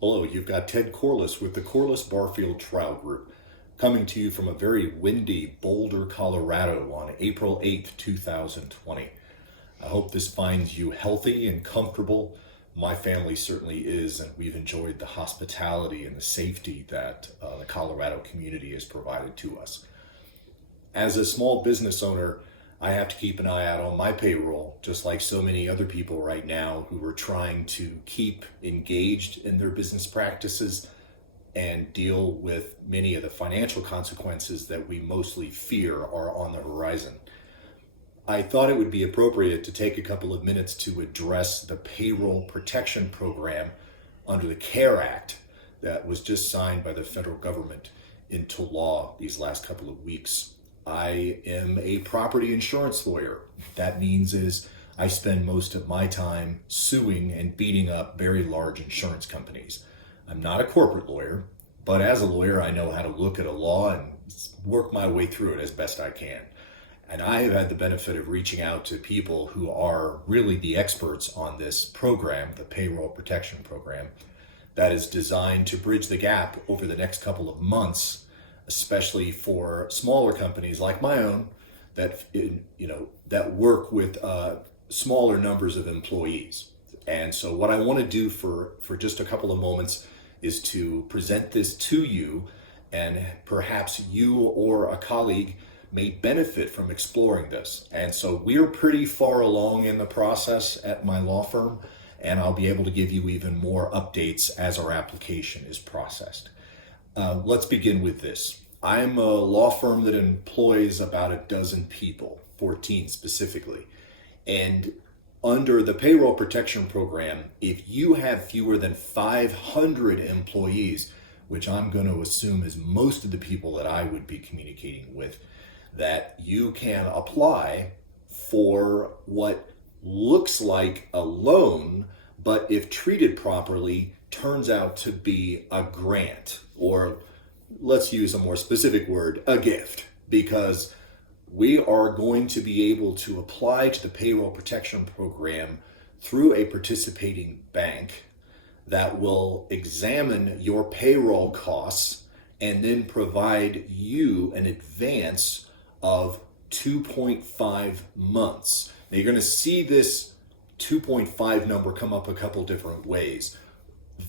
Hello, you've got Ted Corliss with the Corliss Barfield Trial Group, coming to you from a very windy Boulder, Colorado on April 8th, 2020. I hope this finds you healthy and comfortable. My family certainly is, and we've enjoyed the hospitality and the safety that the Colorado community has provided to us. As a small business owner, I have to keep an eye out on my payroll, just like so many other people right now who are trying to keep engaged in their business practices and deal with many of the financial consequences that we mostly fear are on the horizon. I thought it would be appropriate to take a couple of minutes to address the Payroll Protection Program under the CARE Act that was just signed by the federal government into law these last couple of weeks. I am a property insurance lawyer. That means is I spend most of my time suing and beating up very large insurance companies. I'm not a corporate lawyer, but as a lawyer, I know how to look at a law and work my way through it as best I can. And I have had the benefit of reaching out to people who are really the experts on this program, the Payroll Protection Program, that is designed to bridge the gap over the next couple of months, especially for smaller companies like my own that work with smaller numbers of employees. And so what I want to do for just a couple of moments is to present this to you, and perhaps you or a colleague may benefit from exploring this. And so we're pretty far along in the process at my law firm, and I'll be able to give you even more updates as our application is processed. Let's begin with this. I'm a law firm that employs about a dozen people, 14 specifically. And under the Payroll Protection Program, if you have fewer than 500 employees, which I'm going to assume is most of the people that I would be communicating with, that you can apply for what looks like a loan, but if treated properly, turns out to be a grant, or let's use a more specific word, a gift, because we are going to be able to apply to the Payroll Protection Program through a participating bank that will examine your payroll costs and then provide you an advance of 2.5 months. Now you're going to see this 2.5 number come up a couple different ways.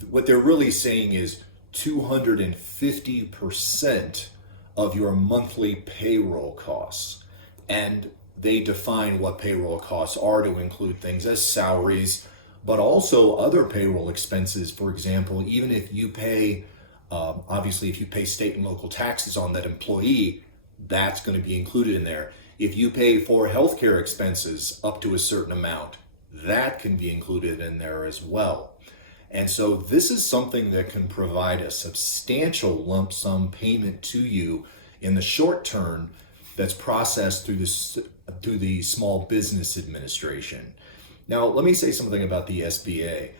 What they're really saying is 250% of your monthly payroll costs. And they define what payroll costs are to include things as salaries, but also other payroll expenses. For example, even if you pay, obviously if you pay state and local taxes on that employee, that's going to be included in there. If you pay for healthcare expenses up to a certain amount, that can be included in there as well. And so this is something that can provide a substantial lump sum payment to you in the short term that's processed through the Small Business Administration. Now, let me say something about the SBA.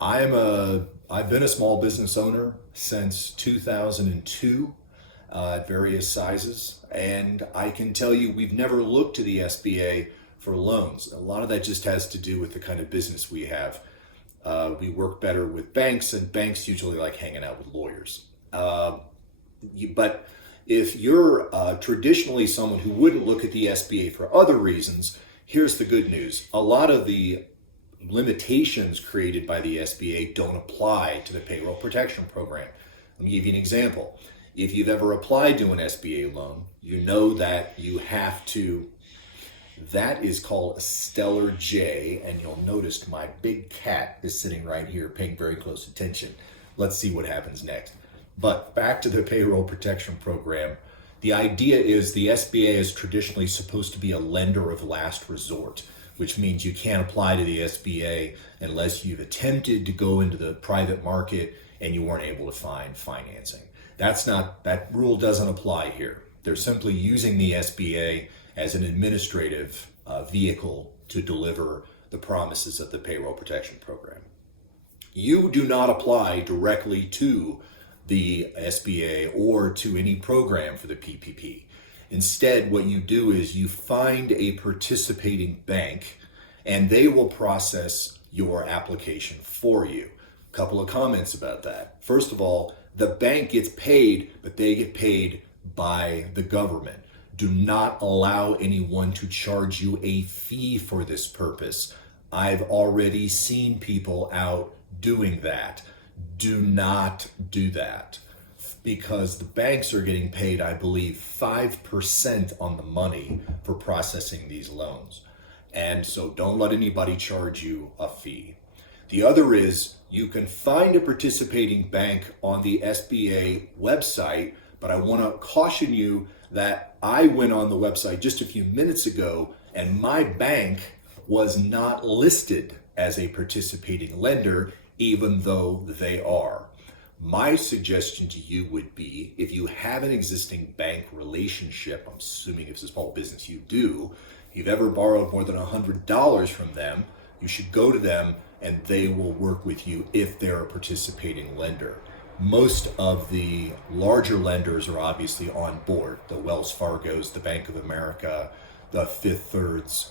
I've been a small business owner since 2002 at various sizes, and I can tell you we've never looked to the SBA for loans. A lot of that just has to do with the kind of business we have. We work better with banks, and banks usually like hanging out with lawyers. But if you're traditionally someone who wouldn't look at the SBA for other reasons, here's the good news. A lot of the limitations created by the SBA don't apply to the Payroll Protection Program. Let me give you an example. If you've ever applied to an SBA loan, you know that you have to. That is called a Stellar J, and you'll notice my big cat is sitting right here paying very close attention. Let's see what happens next. But back to the Payroll Protection Program. The idea is the SBA is traditionally supposed to be a lender of last resort, which means you can't apply to the SBA unless you've attempted to go into the private market and you weren't able to find financing. That rule doesn't apply here. They're simply using the SBA as an administrative vehicle to deliver the promises of the Payroll Protection Program. You do not apply directly to the SBA or to any program for the PPP. Instead, what you do is you find a participating bank and they will process your application for you. Couple of comments about that. First of all, the bank gets paid, but they get paid by the government. Do not allow anyone to charge you a fee for this purpose. I've already seen people out doing that. Do not do that, because the banks are getting paid, I believe, 5% on the money for processing these loans. And so don't let anybody charge you a fee. The other is, you can find a participating bank on the SBA website, but I want to caution you that I went on the website just a few minutes ago and my bank was not listed as a participating lender, even though they are. My suggestion to you would be, if you have an existing bank relationship, I'm assuming if it's a small business you do, if you've ever borrowed more than $100 from them, you should go to them and they will work with you if they're a participating lender. Most of the larger lenders are obviously on board. The Wells Fargos, the Bank of America, the Fifth Thirds,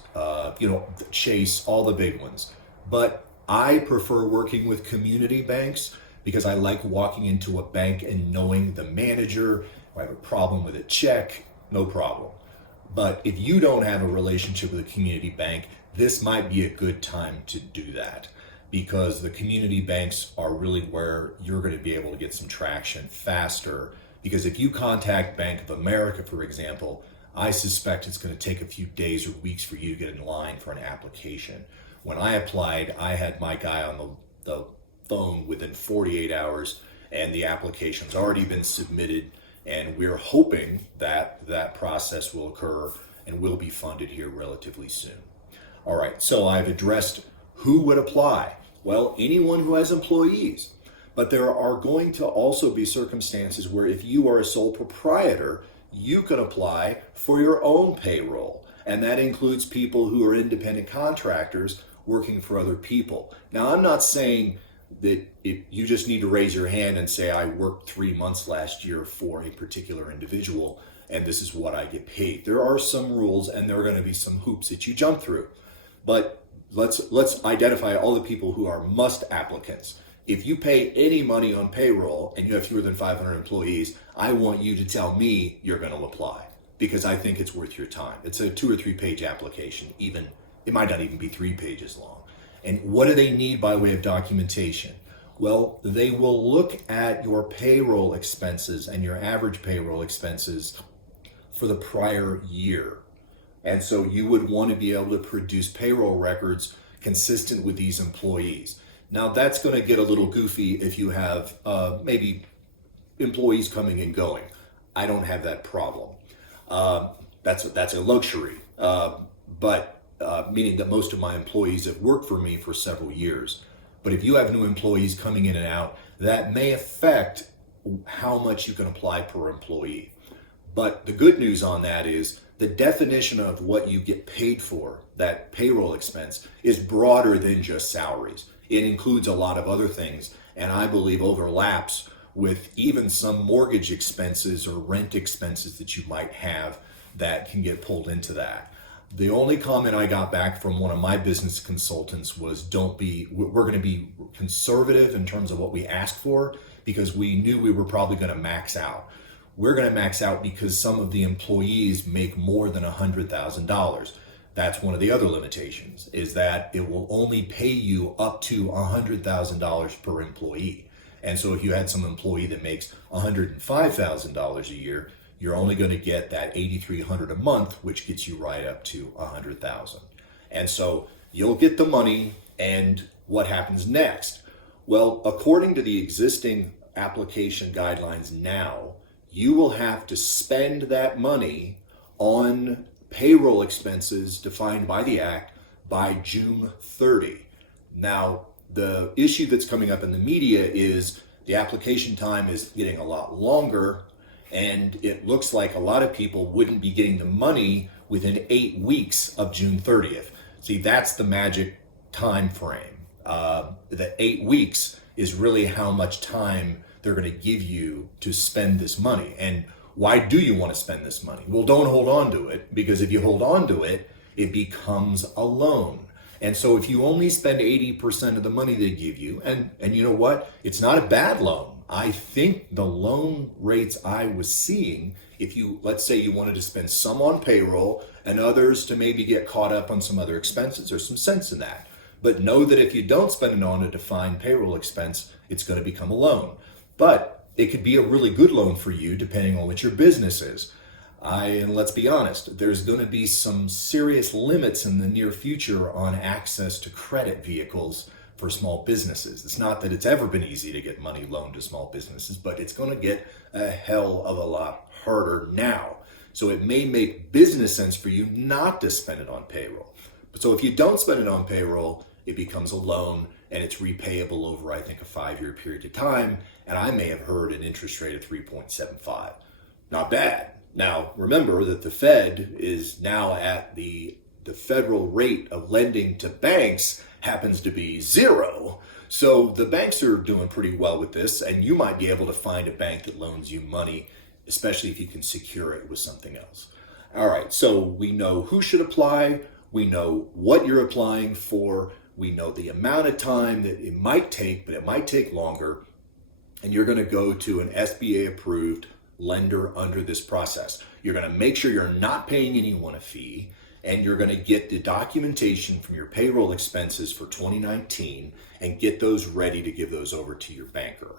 Chase, all the big ones. But I prefer working with community banks because I like walking into a bank and knowing the manager. If I have a problem with a check, no problem. But if you don't have a relationship with a community bank, this might be a good time to do that, because the community banks are really where you're going to be able to get some traction faster. Because if you contact Bank of America, for example, I suspect it's going to take a few days or weeks for you to get in line for an application. When I applied, I had my guy on the phone within 48 hours, and the application's already been submitted, and we're hoping that that process will occur and will be funded here relatively soon. All right, so I've addressed who would apply. Well, anyone who has employees. But there are going to also be circumstances where if you are a sole proprietor, you can apply for your own payroll. And that includes people who are independent contractors working for other people. Now, I'm not saying that if you just need to raise your hand and say, I worked 3 months last year for a particular individual, and this is what I get paid. There are some rules, and there are going to be some hoops that you jump through. But let's identify all the people who are must applicants. If you pay any money on payroll and you have fewer than 500 employees, I want you to tell me you're going to apply, because I think it's worth your time. It's a 2 or 3 page application. It might not even be 3 pages long. And what do they need by way of documentation? Well, they will look at your payroll expenses and your average payroll expenses for the prior year. And so you would want to be able to produce payroll records consistent with these employees. Now, that's going to get a little goofy if you have maybe employees coming and going. I don't have that problem. That's a luxury. But meaning that most of my employees have worked for me for several years. But if you have new employees coming in and out, that may affect how much you can apply per employee. But the good news on that is the definition of what you get paid for, that payroll expense, is broader than just salaries. It includes a lot of other things, and I believe overlaps with even some mortgage expenses or rent expenses that you might have that can get pulled into that. The only comment I got back from one of my business consultants was we're going to be conservative in terms of what we ask for, because we knew we were probably going to max out. We're going to max out because some of the employees make more than $100,000. That's one of the other limitations, is that it will only pay you up to $100,000 per employee. And so if you had some employee that makes $105,000 a year, you're only going to get that $8,300 a month, which gets you right up to $100,000. And so you'll get the money, and what happens next? Well, according to the existing application guidelines now, you will have to spend that money on payroll expenses defined by the Act by June 30. Now, the issue that's coming up in the media is the application time is getting a lot longer, and it looks like a lot of people wouldn't be getting the money within 8 weeks of June 30th. See, that's the magic time frame. The 8 weeks is really how much time they're going to give you to spend this money. And why do you want to spend this money? Well, don't hold on to it, because if you hold on to it, it becomes a loan. And so if you only spend 80% of the money they give you, and you know what? It's not a bad loan. I think the loan rates I was seeing, if you, let's say you wanted to spend some on payroll and others to maybe get caught up on some other expenses, there's some sense in that. But know that if you don't spend it on a defined payroll expense, it's going to become a loan. But it could be a really good loan for you depending on what your business is. And let's be honest, there's going to be some serious limits in the near future on access to credit vehicles for small businesses. It's not that it's ever been easy to get money loaned to small businesses, but it's going to get a hell of a lot harder now. So it may make business sense for you not to spend it on payroll. So if you don't spend it on payroll, it becomes a loan and it's repayable over, I think, a 5-year period of time. And I may have heard an interest rate of 3.75. Not bad. Now, remember that the Fed is now at the federal rate of lending to banks happens to be 0. So the banks are doing pretty well with this, and you might be able to find a bank that loans you money, especially if you can secure it with something else. All right, so we know who should apply. We know what you're applying for. We know the amount of time that it might take, but it might take longer. And you're going to go to an SBA approved lender under this process. You're going to make sure you're not paying anyone a fee, and you're going to get the documentation from your payroll expenses for 2019 and get those ready to give those over to your banker.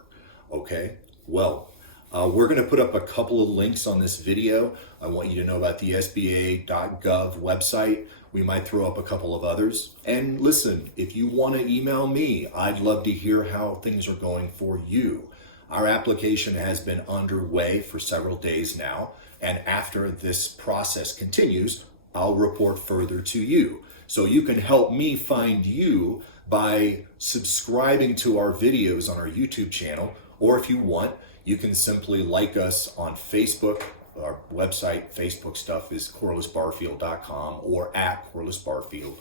Okay? Well, we're going to put up a couple of links on this video. I want you to know about the sba.gov website. We might throw up a couple of others. And listen, if you want to email me, I'd love to hear how things are going for you. Our application has been underway for several days now, and after this process continues, I'll report further to you. So you can help me find you by subscribing to our videos on our YouTube channel, or if you want, you can simply like us on Facebook. Our website, Facebook stuff is corlissbarfield.com or at corlissbarfield.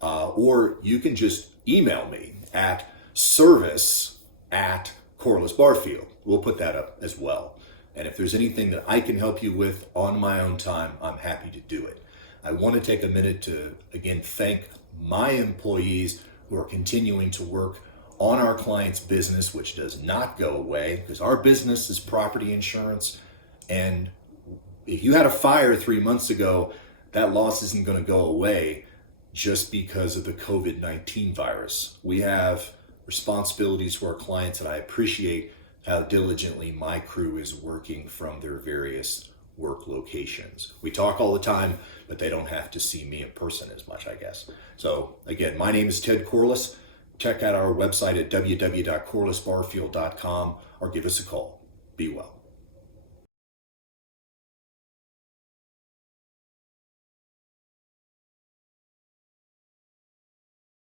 Or you can just email me at service@corlissbarfield. We'll put that up as well. And if there's anything that I can help you with on my own time, I'm happy to do it. I want to take a minute to, again, thank my employees who are continuing to work on our client's business, which does not go away, because our business is property insurance. And if you had a fire 3 months ago, that loss isn't going to go away just because of the COVID-19 virus. We have responsibilities to our clients, and I appreciate how diligently my crew is working from their various work locations. We talk all the time, but they don't have to see me in person as much, I guess. So again, my name is Ted Corliss. Check out our website at www.corlissbarfield.com or give us a call. Be well.